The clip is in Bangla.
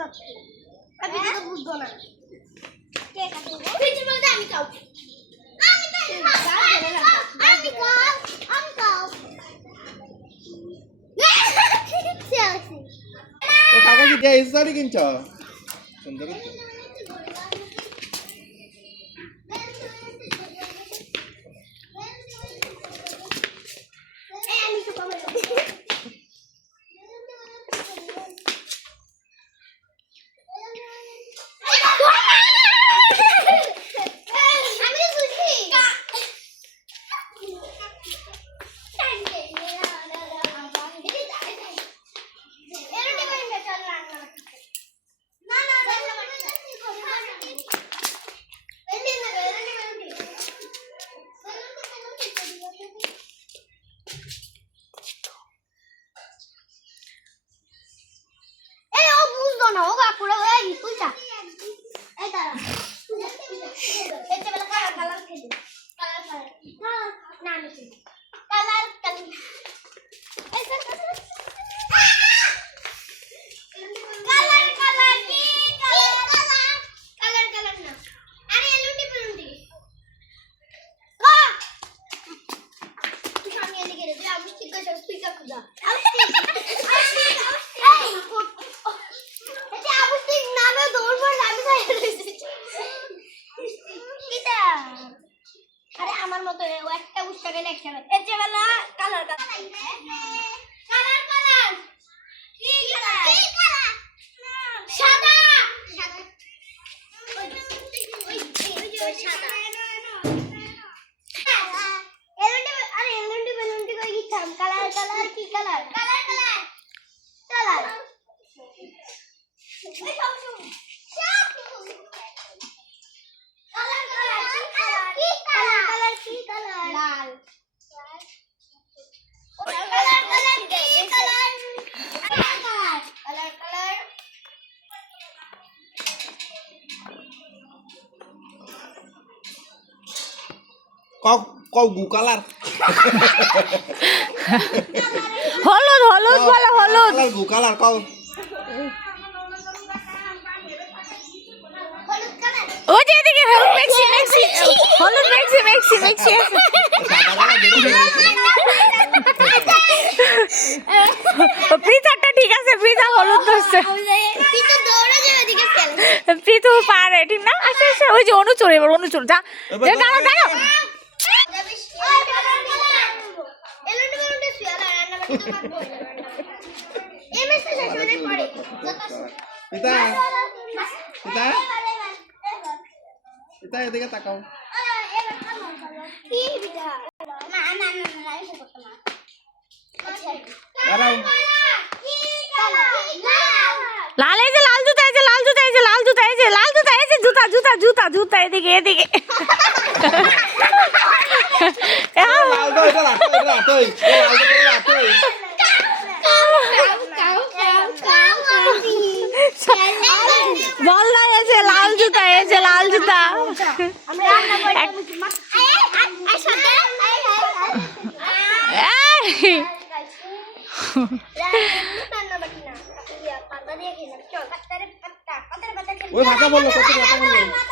বোঝাচ্ছি, আমি তো বুঝবো না। কে কাটবো? কিছু বলতে আমি খাও। আমি খাও। ও টাকা কি দিয়ে ইসরারি কিনছ? সুন্দর হচ্ছে। না ও বাপুরা ওই তুইটা এই দাঁড়া এই যে বলা কালার খেলি কালার না আমি খেলি কালার এই স্যার কালার কি কালার না আরে এলুন্ডি পেলুন্ডি কা তুই সামনে এদিকে রে আমি ঠিক আছে তুই কা খুদা আমি ঠিক আরে আমার মতো একটা উষ্টা গেলে একটা এর যে বেলা কালার কালার কি কালার সাদা ওই সাদা এলুন্ডি আরে এলুন্ডি বেলুন্ডি কই গিয়েছিলাম কালার কি কালার এই সব কও গু কালার হলুদ হলুদ বলে হলুদ কালার গু কালার কও ওই যে এদিকে হলুদ মেক্সি হলুদ মেক্সি প্রীতাটা ঠিক আছে প্রীতা হলুদ ধরছে প্রীতু পারে ঠিক না আচ্ছা আচ্ছা ওই যে অনুচর এবার অনুচর যা দাঁড়াও পিতা এদিকে তাকাও দাঁড়াও লাল এই যে লাল জুতা জুতা এদিকে লাল দাও এটা রাতই বল না এসে লাল জুতা ওই ভাষা বললো কত কথা বললো